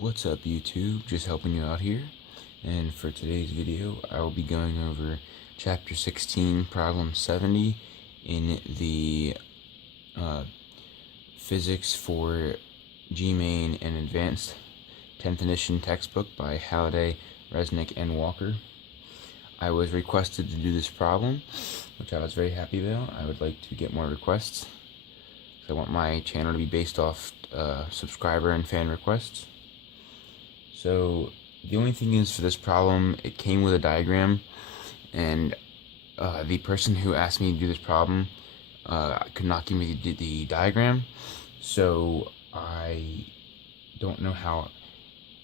What's up, YouTube? Just helping you out here. And for today's video, I will be going over Chapter 16, Problem 70 in the Physics for G-Main and Advanced 10th edition textbook by Halliday, Resnick, and Walker. I was requested to do this problem, which I was very happy about. I would like to get more requests. I want my channel to be based off subscriber and fan requests. So the only thing is, for this problem, it came with a diagram, and the person who asked me to do this problem could not give me the diagram, so I don't know how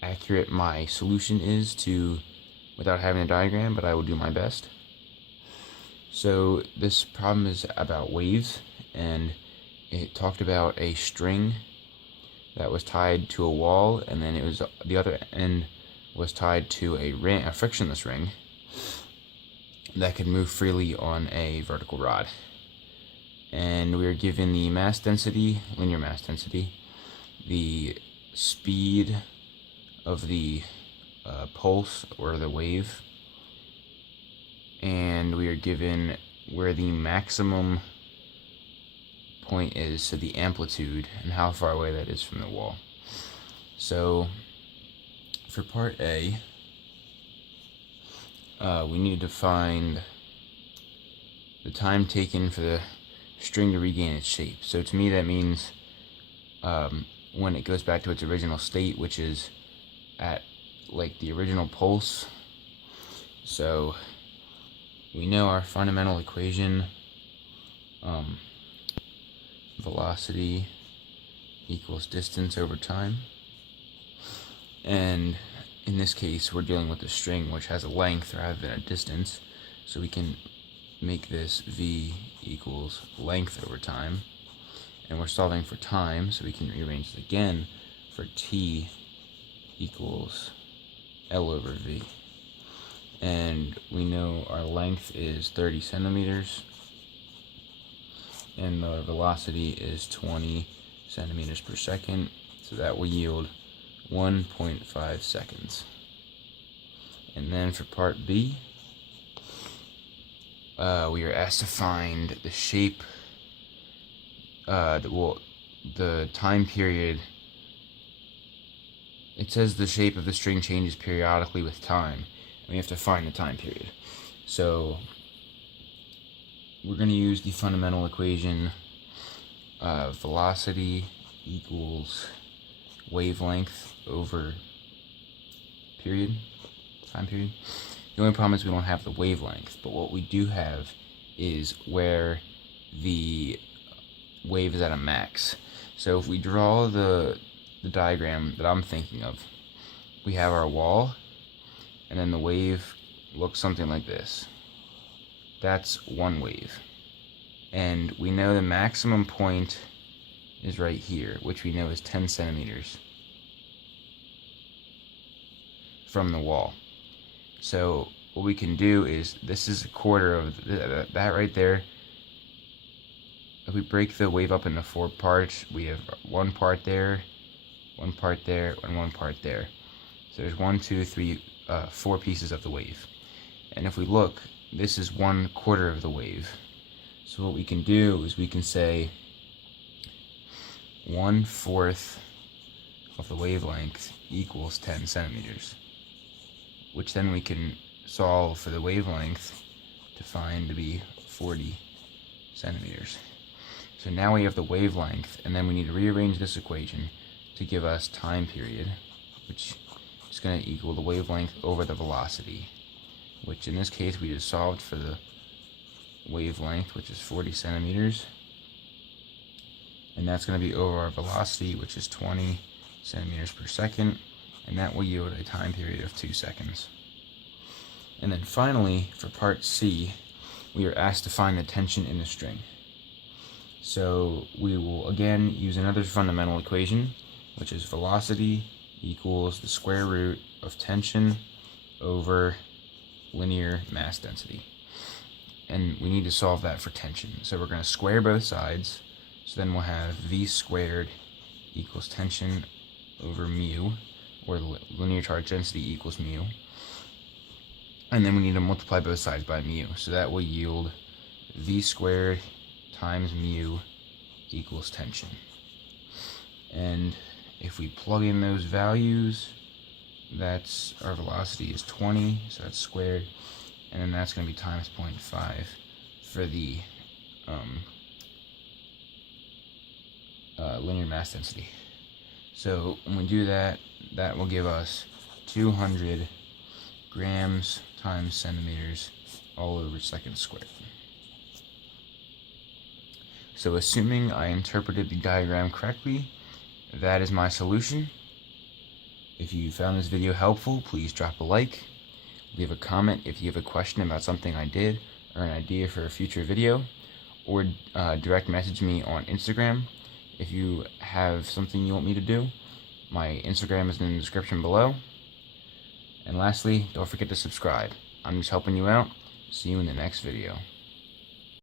accurate my solution is without having a diagram, but I will do my best. So this problem is about waves, and it talked about a string that was tied to a wall, and then it was the other end was tied to a frictionless ring that could move freely on a vertical rod. And we are given the mass density, linear mass density, the speed of the pulse or the wave, and we are given where the maximum point is, so the amplitude, and how far away that is from the wall. So for part A, we need to find the time taken for the string to regain its shape. So to me that means when it goes back to its original state, which is at like the original pulse. So we know our fundamental equation, velocity equals distance over time, and in this case we're dealing with a string which has a length rather than a distance, so we can make this v equals length over time, and we're solving for time, so we can rearrange it again for t equals L over v, and we know our length is 30 centimeters and the velocity is 20 centimeters per second, so that will yield 1.5 seconds. And then for part B, we are asked to find the shape, the time period. It says the shape of the string changes periodically with time, and we have to find the time period. So we're going to use the fundamental equation, velocity equals wavelength over time period. The only problem is we don't have the wavelength, but what we do have is where the wave is at a max. So if we draw the diagram that I'm thinking of, we have our wall, and then the wave looks something like this. That's one wave, and we know the maximum point is right here, which we know is 10 centimeters from the wall. So what we can do is, this is a quarter of that right there. If we break the wave up into 4 parts, we have one part there, one part there, and one part there. So there's 1, 2, 3, 4 pieces of the wave. And if we look, this is 1/4 of the wave. So what we can do is we can say 1/4 of the wavelength equals 10 centimeters, which then we can solve for the wavelength to find to be 40 centimeters. So now we have the wavelength, and then we need to rearrange this equation to give us time period, which is going to equal the wavelength over the velocity, which in this case we just solved for the wavelength, which is 40 centimeters, and that's going to be over our velocity, which is 20 centimeters per second, and that will yield a time period of 2 seconds. And then finally, for part C, we are asked to find the tension in the string. So we will again use another fundamental equation, which is velocity equals the square root of tension over linear mass density. And we need to solve that for tension. So we're going to square both sides. So then we'll have v squared equals tension over mu, or linear charge density equals mu. And then we need to multiply both sides by mu. So that will yield v squared times mu equals tension. And if we plug in those values, that's our velocity is 20, so that's squared, and then that's going to be times 0.5 for the linear mass density. So when we do that, that will give us 200 grams times centimeters all over second squared. So assuming I interpreted the diagram correctly, that is my solution. If you found this video helpful, please drop a like, leave a comment if you have a question about something I did or an idea for a future video, or direct message me on Instagram if you have something you want me to do. My Instagram is in the description below. And lastly, don't forget to subscribe. I'm just helping you out. See you in the next video.